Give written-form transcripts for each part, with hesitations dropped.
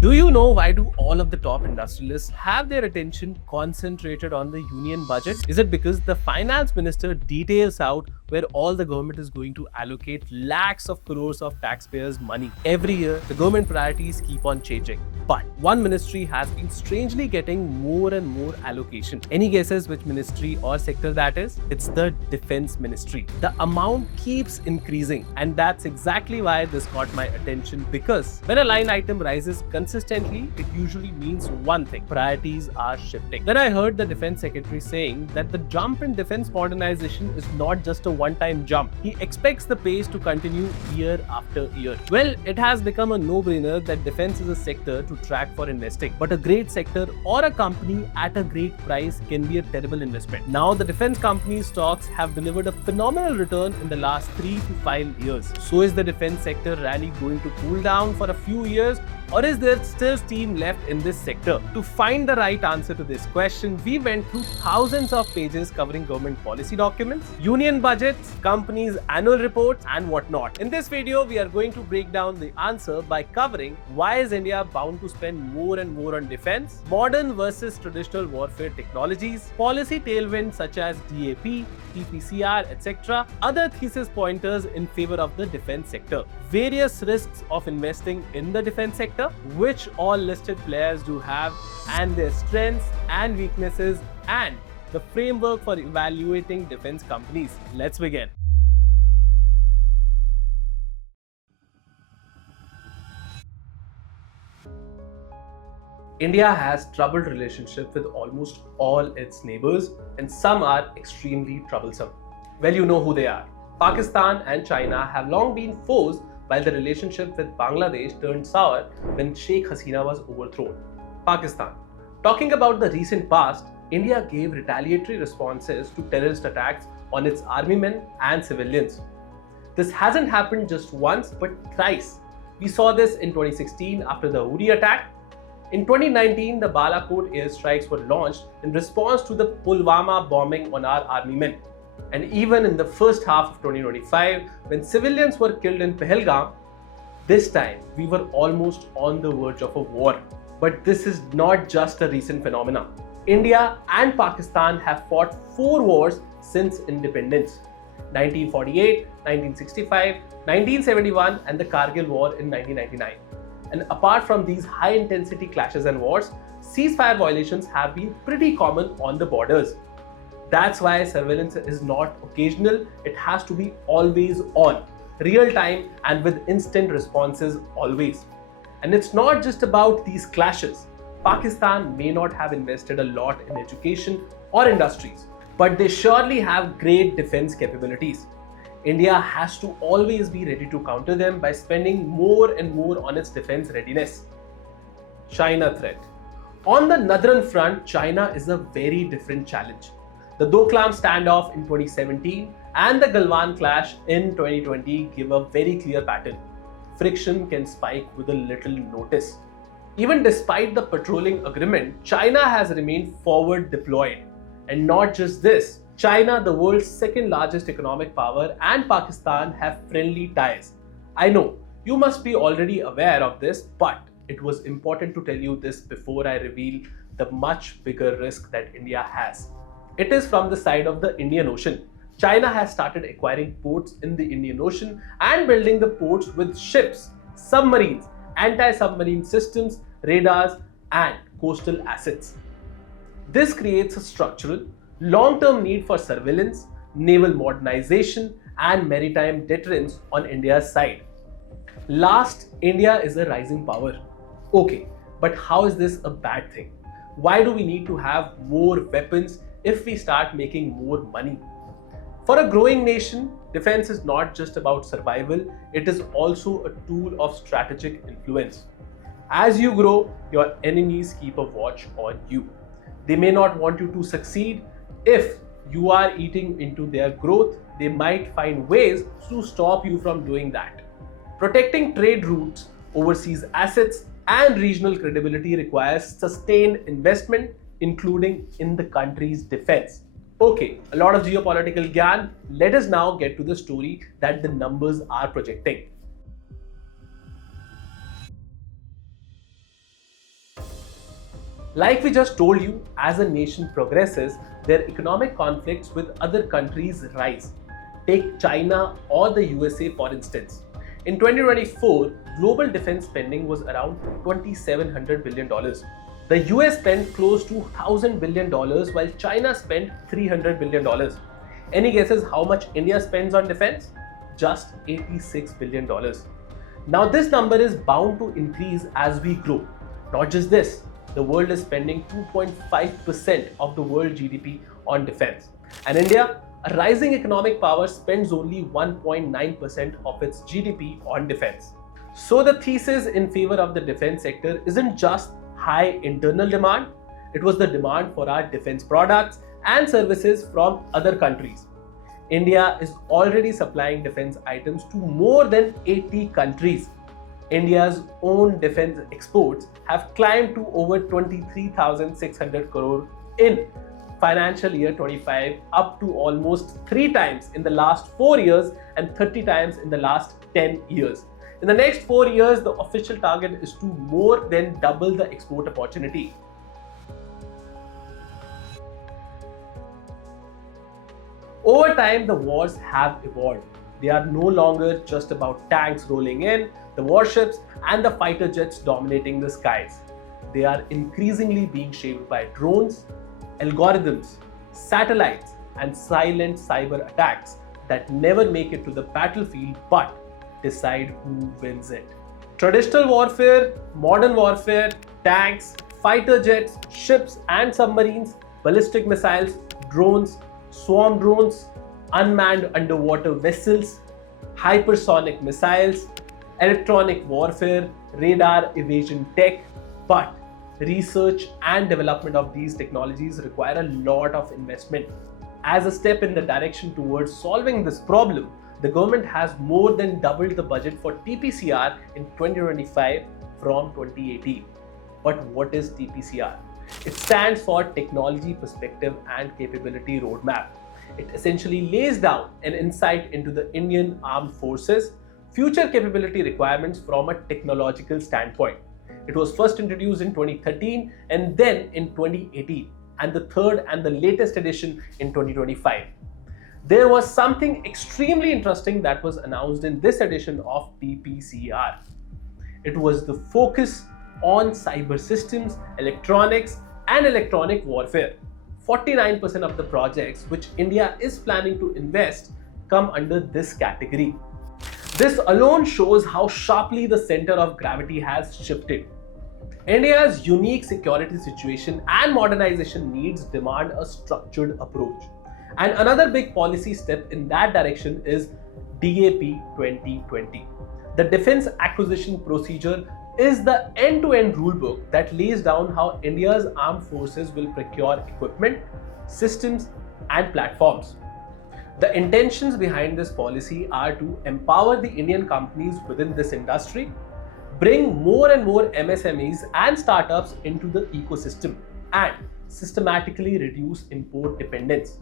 Do you know why do all of the top industrialists have their attention concentrated on the union budget? Is it because the finance minister details out where all the government is going to allocate lakhs of crores of taxpayers' money? Every year, the government priorities keep on changing. But one ministry has been strangely getting more and more allocation. Any guesses which ministry or sector that is? It's the defense ministry. The amount keeps increasing, and that's exactly why this caught my attention, because when a line item rises consistently, it usually means one thing: priorities are shifting. Then I heard the defense secretary saying that the jump in defense modernization is not just a one-time jump. He expects the pace to continue year after year. Well, it has become a no-brainer that defense is a sector to track for investing. But a great sector or a company at a great price can be a terrible investment. Now, the defense company stocks have delivered a phenomenal return in the last 3 to 5 years. So is the defense sector rally going to cool down for a few years, or is there still steam left in this sector? To find the right answer to this question, we went through thousands of pages covering government policy documents, union budgets, companies' annual reports, and whatnot. In this video, we are going to break down the answer by covering why is India bound to spend more and more on defense, modern versus traditional warfare technologies, policy tailwinds such as DAP, TPCR, etc., other thesis pointers in favor of the defense sector, various risks of investing in the defense sector, which all listed players do have, and their strengths and weaknesses, and the framework for evaluating defense companies. Let's begin. India has troubled relationship with almost all its neighbors, and some are extremely troublesome. Well, you know who they are. Pakistan and China have long been foes, while the relationship with Bangladesh turned sour when Sheikh Hasina was overthrown. Pakistan. Talking about the recent past, India gave retaliatory responses to terrorist attacks on its army men and civilians. This hasn't happened just once, but thrice. We saw this in 2016 after the Uri attack. In 2019, the Balakot airstrikes were launched in response to the Pulwama bombing on our army men. And even in the first half of 2025, when civilians were killed in Pahalgam, this time we were almost on the verge of a war. But this is not just a recent phenomenon. India and Pakistan have fought 4 wars since independence: 1948, 1965, 1971, and the Kargil War in 1999. And apart from these high-intensity clashes and wars, ceasefire violations have been pretty common on the borders. That's why surveillance is not occasional, it has to be always on, real-time and with instant responses always. And it's not just about these clashes. Pakistan may not have invested a lot in education or industries, but they surely have great defense capabilities. India has to always be ready to counter them by spending more and more on its defense readiness. China threat. On the northern front, China is a very different challenge. The Doklam standoff in 2017 and the Galwan clash in 2020 give a very clear pattern. Friction can spike with a little notice. Even despite the patrolling agreement, China has remained forward deployed. And not just this, China, the world's second largest economic power, and Pakistan have friendly ties. I know, you must be already aware of this, but it was important to tell you this before I reveal the much bigger risk that India has. It is from the side of the Indian Ocean. China has started acquiring ports in the Indian Ocean and building the ports with ships, submarines, anti-submarine systems, radars, and coastal assets. This creates a structural, long-term need for surveillance, naval modernization, and maritime deterrence on India's side. Last, India is a rising power. Okay, but how is this a bad thing? Why do we need to have more weapons if we start making more money? For a growing nation, defense is not just about survival, it is also a tool of strategic influence. As you grow, your enemies keep a watch on you. They may not want you to succeed. If you are eating into their growth, they might find ways to stop you from doing that. Protecting trade routes, overseas assets, and regional credibility requires sustained investment, including in the country's defense. Okay, a lot of geopolitical gyan. Let us now get to the story that the numbers are projecting. Like we just told you, as a nation progresses, their economic conflicts with other countries rise. Take China or the USA for instance. In 2024, global defense spending was around $2,700 billion. The US spent close to $1,000 billion while China spent $300 billion. Any guesses how much India spends on defense? Just $86 billion. Now this number is bound to increase as we grow. Not just this, the world is spending 2.5% of the world GDP on defense. And India, a rising economic power, spends only 1.9% of its GDP on defense. So the thesis in favor of the defense sector isn't just high internal demand, it was the demand for our defense products and services from other countries. India is already supplying defense items to more than 80 countries. India's own defense exports have climbed to over 23,600 crore in financial year 25, up to almost 3 times in the last 4 years and 30 times in the last 10 years. In the next 4 years, the official target is to more than double the export opportunity. Over time, the wars have evolved. They are no longer just about tanks rolling in, the warships and the fighter jets dominating the skies. They are increasingly being shaped by drones, algorithms, satellites, and silent cyber attacks that never make it to the battlefield but decide who wins it. Traditional warfare, modern warfare, tanks, fighter jets, ships and submarines, ballistic missiles, drones, swarm drones, unmanned underwater vessels, hypersonic missiles, electronic warfare, radar evasion tech. But research and development of these technologies require a lot of investment. As a step in the direction towards solving this problem, the government has more than doubled the budget for TPCR in 2025 from 2018. But what is TPCR? It stands for Technology Perspective and Capability Roadmap. It essentially lays down an insight into the Indian Armed Forces' future capability requirements from a technological standpoint. It was first introduced in 2013 and then in 2018, and the third and the latest edition in 2025. There was something extremely interesting that was announced in this edition of TPCR. It was the focus on cyber systems, electronics, and electronic warfare. 49% of the projects which India is planning to invest come under this category. This alone shows how sharply the center of gravity has shifted. India's unique security situation and modernization needs demand a structured approach. And another big policy step in that direction is DAP 2020. The Defense Acquisition Procedure is the end-to-end rulebook that lays down how India's armed forces will procure equipment, systems, and platforms. The intentions behind this policy are to empower the Indian companies within this industry, bring more and more MSMEs and startups into the ecosystem, and systematically reduce import dependence.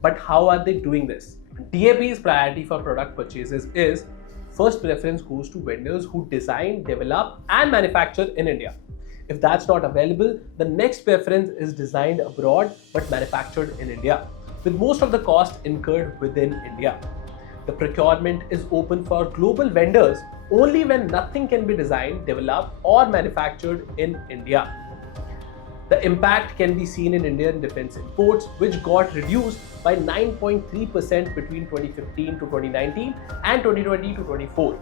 But how are they doing this? DAP's priority for product purchases is first preference goes to vendors who design, develop, and manufacture in India. If that's not available, the next preference is designed abroad but manufactured in India, with most of the cost incurred within India. The procurement is open for global vendors only when nothing can be designed, developed, or manufactured in India. The impact can be seen in Indian defense imports, which got reduced by 9.3% between 2015 to 2019 and 2020 to 24.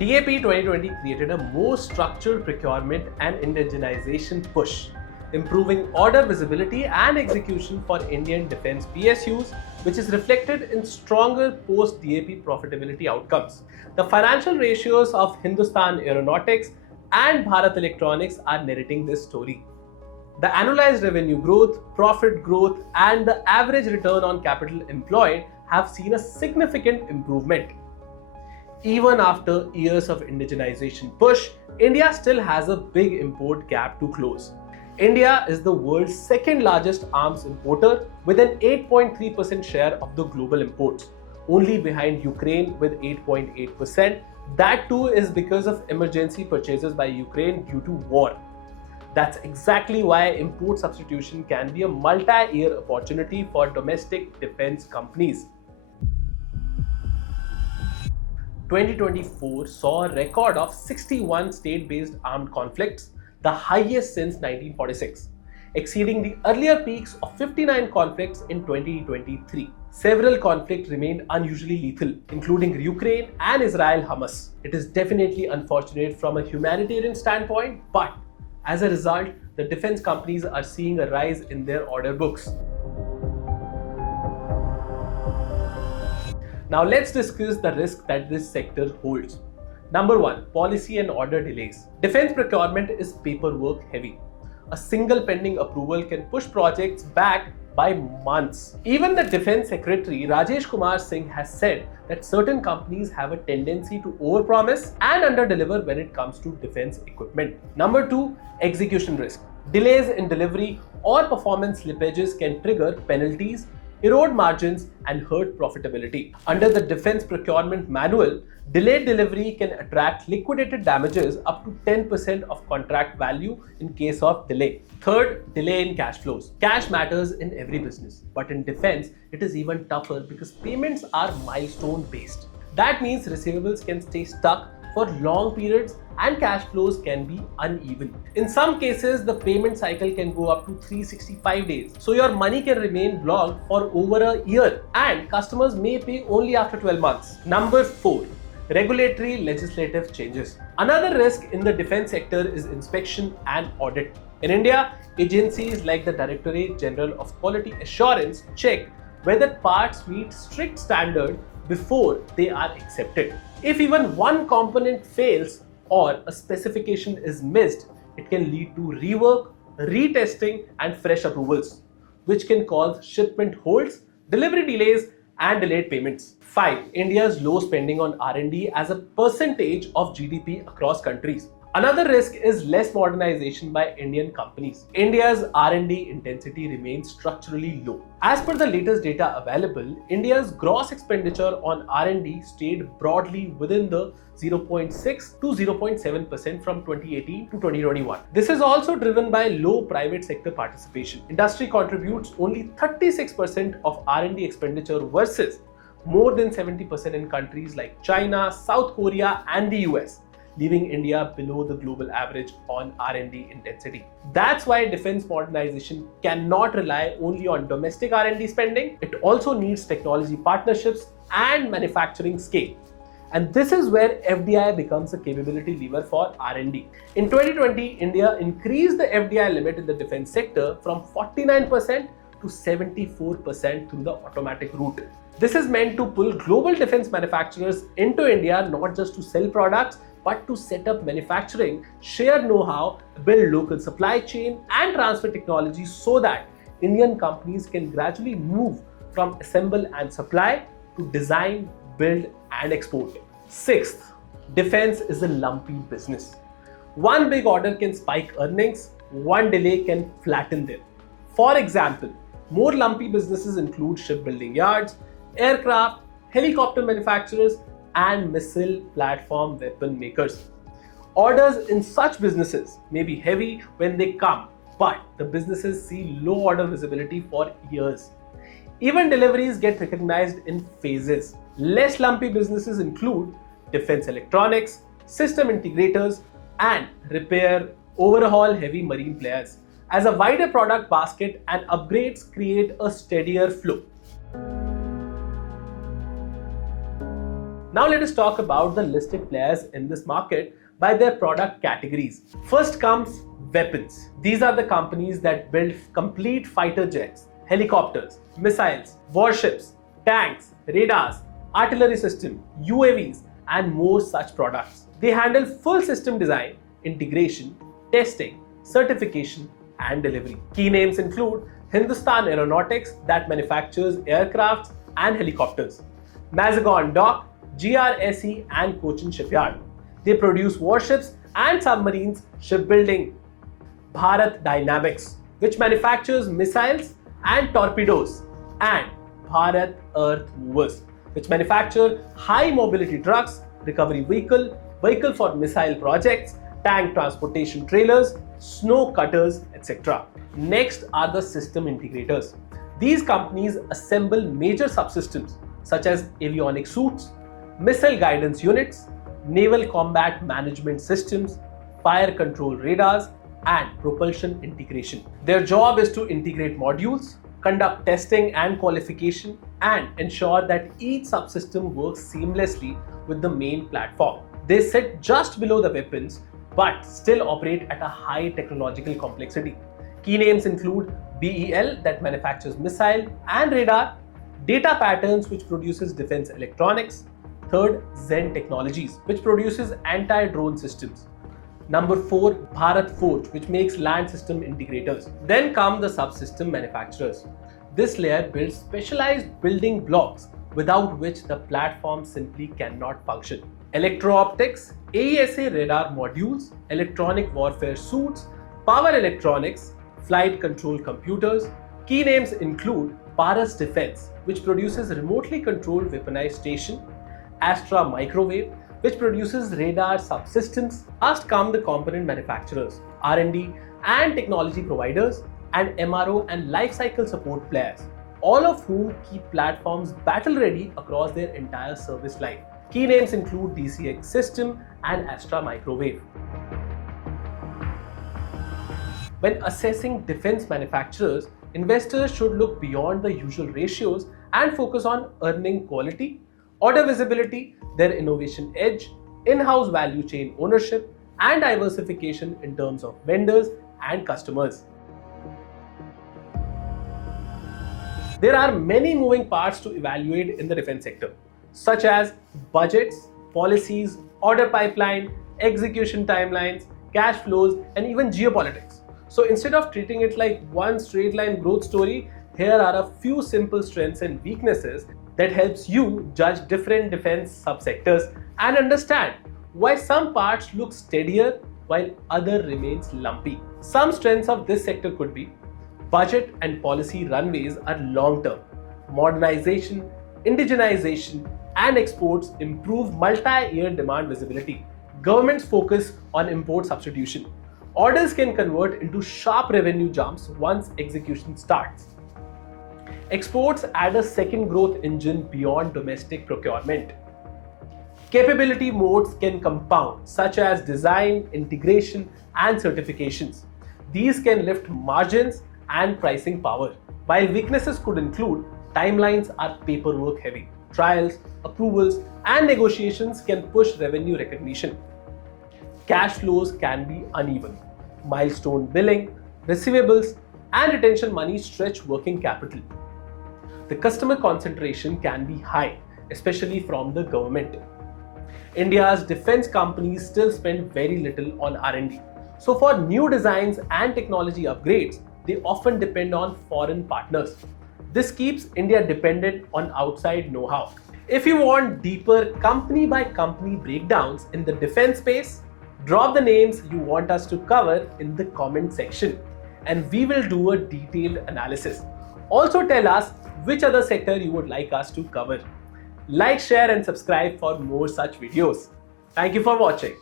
DAP 2020 created a more structured procurement and indigenization push, improving order visibility and execution for Indian defense PSUs, which is reflected in stronger post-DAP profitability outcomes. The financial ratios of Hindustan Aeronautics and Bharat Electronics are narrating this story. The annualized revenue growth, profit growth, and the average return on capital employed have seen a significant improvement. Even after years of indigenization push, India still has a big import gap to close. India is the world's second largest arms importer with an 8.3% share of the global imports, only behind Ukraine with 8.8%. That too is because of emergency purchases by Ukraine due to war. That's exactly why import substitution can be a multi-year opportunity for domestic defense companies. 2024 saw a record of 61 state-based armed conflicts, the highest since 1946, exceeding the earlier peaks of 59 conflicts in 2023. Several conflicts remained unusually lethal, including Ukraine and Israel-Hamas. It is definitely unfortunate from a humanitarian standpoint, but as a result, the defense companies are seeing a rise in their order books. Now let's discuss the risk that this sector holds. Number 1, policy and order delays. Defense procurement is paperwork heavy. A single pending approval can push projects back by months. Even the Defense Secretary Rajesh Kumar Singh has said that certain companies have a tendency to overpromise and underdeliver when it comes to defense equipment. Number 2, execution risk. Delays in delivery or performance slippages can trigger penalties, erode margins, and hurt profitability. Under the Defense Procurement Manual, delayed delivery can attract liquidated damages up to 10% of contract value in case of delay. Third, delay in cash flows. Cash matters in every business, but in defense, it is even tougher because payments are milestone based. That means receivables can stay stuck for long periods and cash flows can be uneven. In some cases, the payment cycle can go up to 365 days. So your money can remain blocked for over a year and customers may pay only after 12 months. Number 4, regulatory legislative changes. Another risk in the defense sector is inspection and audit. In India, agencies like the Directorate General of Quality Assurance check whether parts meet strict standards before they are accepted. If even one component fails or a specification is missed, it can lead to rework, retesting, and fresh approvals, which can cause shipment holds, delivery delays, and delayed payments. 5. India's low spending on R&D as a percentage of GDP across countries. Another risk is less modernization by Indian companies. India's R&D intensity remains structurally low. As per the latest data available, India's gross expenditure on R&D stayed broadly within the 0.6 to 0.7% from 2018 to 2021. This is also driven by low private sector participation. Industry contributes only 36% of R&D expenditure versus more than 70% in countries like China, South Korea, and the US, leaving India below the global average on R&D intensity. That's why defense modernization cannot rely only on domestic R&D spending. It also needs technology partnerships and manufacturing scale. And this is where FDI becomes a capability lever for R&D. In 2020, India increased the FDI limit in the defense sector from 49% to 74% through the automatic route. This is meant to pull global defense manufacturers into India, not just to sell products, but to set up manufacturing, share know-how, build local supply chain, and transfer technology so that Indian companies can gradually move from assemble and supply to design, build, and export. 6th, defense is a lumpy business. One big order can spike earnings, one delay can flatten them. For example, more lumpy businesses include shipbuilding yards, aircraft, helicopter manufacturers, and missile platform weapon makers. Orders in such businesses may be heavy when they come, but the businesses see low order visibility for years. Even deliveries get recognized in phases. Less lumpy businesses include defense electronics, system integrators, and repair, overhaul heavy marine players. As a wider product basket and upgrades create a steadier flow. Now let us talk about the listed players in this market by their product categories. First comes weapons. These are the companies that build complete fighter jets, helicopters, missiles, warships, tanks, radars, artillery system, UAVs, and more such products. They handle full system design, integration, testing, certification, and delivery. Key names include Hindustan Aeronautics that manufactures aircrafts and helicopters, Mazagon Dock, GRSE, and Cochin Shipyard. They produce warships and submarines. Shipbuilding, Bharat Dynamics, which manufactures missiles and torpedoes, and Bharat Earth Movers, which manufacture high mobility trucks, recovery vehicle for missile projects, tank transportation trailers, snow cutters, etc. Next are the system integrators. These companies assemble major subsystems such as avionic suits, missile guidance units, naval combat management systems, fire control radars, and propulsion integration. Their job is to integrate modules, conduct testing and qualification, and ensure that each subsystem works seamlessly with the main platform. They sit just below the weapons but still operate at a high technological complexity. Key names include BEL, that manufactures missile and radar, Data Patterns, which produces defense electronics, third, Zen Technologies, which produces anti-drone systems. Number 4, Bharat Forge, which makes land system integrators. Then come the subsystem manufacturers. This layer builds specialized building blocks without which the platform simply cannot function. Electro-optics, AESA radar modules, electronic warfare suits, power electronics, flight control computers. Key names include Paras Defense, which produces remotely controlled weaponized station, Astra Microwave, which produces radar subsystems. Last come the component manufacturers, R&D and technology providers, and MRO and lifecycle support players, all of whom keep platforms battle ready across their entire service life. Key names include DCX System and Astra Microwave. When assessing defense manufacturers, investors should look beyond the usual ratios and focus on earning quality, order visibility, their innovation edge, in-house value chain ownership, and diversification in terms of vendors and customers. There are many moving parts to evaluate in the defense sector, such as budgets, policies, order pipeline, execution timelines, cash flows, and even geopolitics. So instead of treating it like one straight line growth story, here are a few simple strengths and weaknesses that helps you judge different defense subsectors and understand why some parts look steadier while other remains lumpy. Some strengths of this sector could be budget and policy runways are long term. Modernization, indigenization, and exports improve multi-year demand visibility. Governments focus on import substitution. Orders can convert into sharp revenue jumps once execution starts. Exports add a second growth engine beyond domestic procurement. Capability modes can compound, such as design, integration, and certifications. These can lift margins and pricing power, while weaknesses could include timelines are paperwork heavy. Trials, approvals, and negotiations can push revenue recognition. Cash flows can be uneven. Milestone billing, receivables, and retention money stretch working capital. The customer concentration can be high, especially from the government. India's defense companies still spend very little on R&D. So for new designs and technology upgrades, they often depend on foreign partners. This keeps India dependent on outside know-how. If you want deeper company-by-company breakdowns in the defense space, drop the names you want us to cover in the comment section, and we will do a detailed analysis. Also tell us which other sector you would like us to cover. Like, share, and subscribe for more such videos. Thank you for watching.